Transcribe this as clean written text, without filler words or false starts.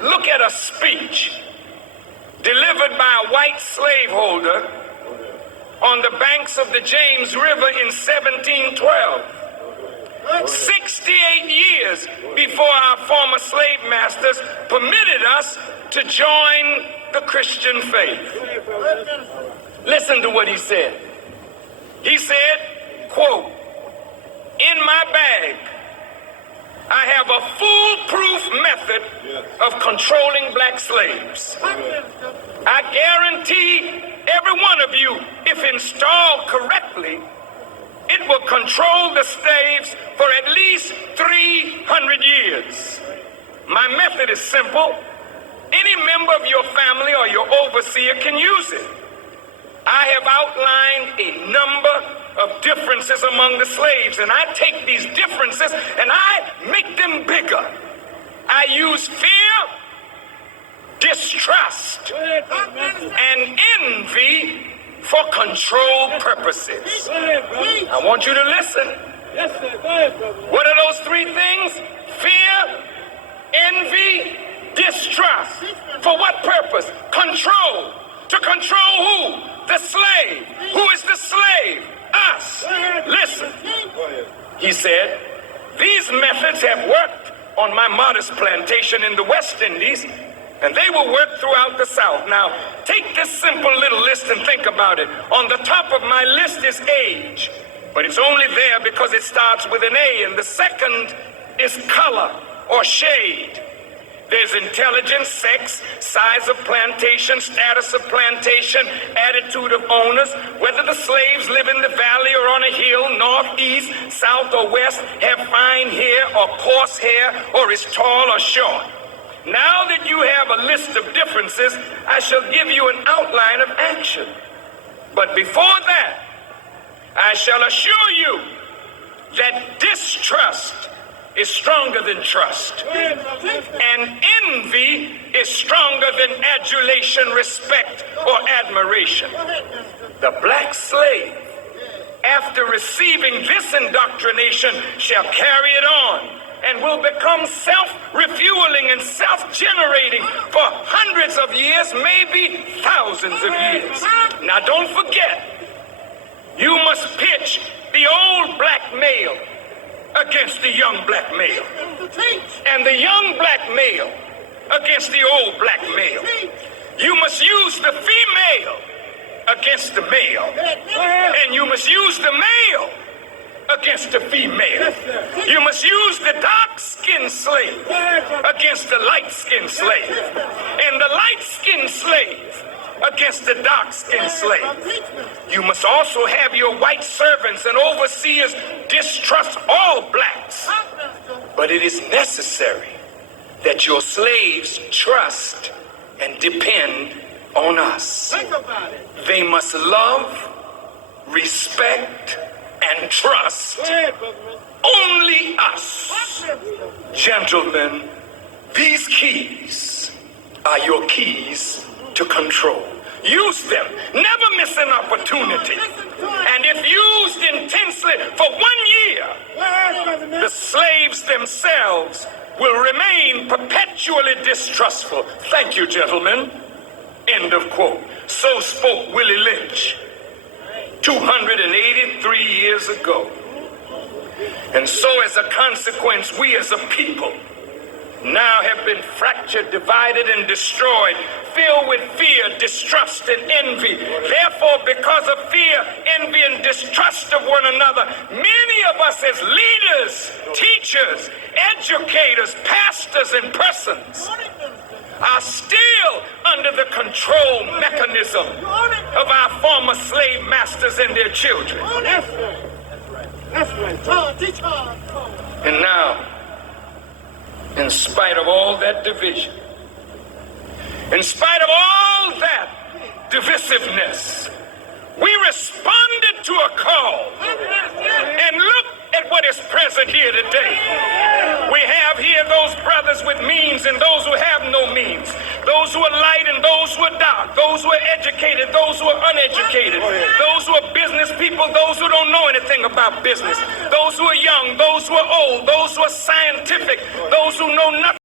look at a speech delivered by a white slaveholder on the banks of the James River in 1712. 68 years before our former slave masters permitted us to join the Christian faith. Listen to what he said. He said, quote, "In my bag, I have a foolproof method of controlling black slaves. I guarantee every one of you, if installed correctly, it will control the slaves for at least 300 years. My method is simple. Any member of your family or your overseer can use it. I have outlined a number of differences among the slaves, and I take these differences and I make them bigger. I use fear, distrust, and envy for control purposes." I want you to listen. What are those three things? Fear, envy, distrust. For what purpose? Control. To control who? The slave. Who is the slave? Us. Listen. He said, "These methods have worked on my modest plantation in the West Indies, and they will work throughout the South." Now, take this simple little list and think about it. On the top of my list is age, but it's only there because it starts with an A, and the second is color or shade. There's intelligence, sex, size of plantation, status of plantation, attitude of owners, whether the slaves live in the valley or on a hill, north, east, south, or west, have fine hair or coarse hair, or is tall or short. Now that you have a list of differences, I shall give you an outline of action. But before that, I shall assure you that distrust is stronger than trust, and envy is stronger than adulation, respect, or admiration. The black slave, after receiving this indoctrination, shall carry it on and will become self-refueling and self-generating for hundreds of years, maybe thousands of years. Now don't forget, you must pitch the old black male against the young black male, and the young black male against the old black male. You must use the female against the male, and you must use the male against the female. You must use the dark-skinned slave against the light-skinned slave, and the light-skinned slave against the dark-skinned slave. You must also have your white servants and overseers distrust all blacks. But it is necessary that your slaves trust and depend on us. They must love, respect, and trust only us. Gentlemen, these keys are your keys to control. Use them. Never miss an opportunity. And if used intensely for 1 year, the slaves themselves will remain perpetually distrustful. Thank you, gentlemen. End of quote. So spoke Willie Lynch 283 years ago. And so as a consequence, we as a people now have been fractured, divided, and destroyed, filled with fear, distrust, and envy. Therefore, because of fear, envy, and distrust of one another, many of us as leaders, teachers, educators, pastors, and persons are still under the control mechanism of our former slave masters and their children. That's right. And now, in spite of all that division, in spite of all that divisiveness, we responded to a call. And look at what is present here today. We have here those brothers with means and those who have no means, those who are light and those who are dark, those who are educated, those who are uneducated, those who are business people, those who don't know anything about business, those who are young, those who are old, those who are scientific, those who know nothing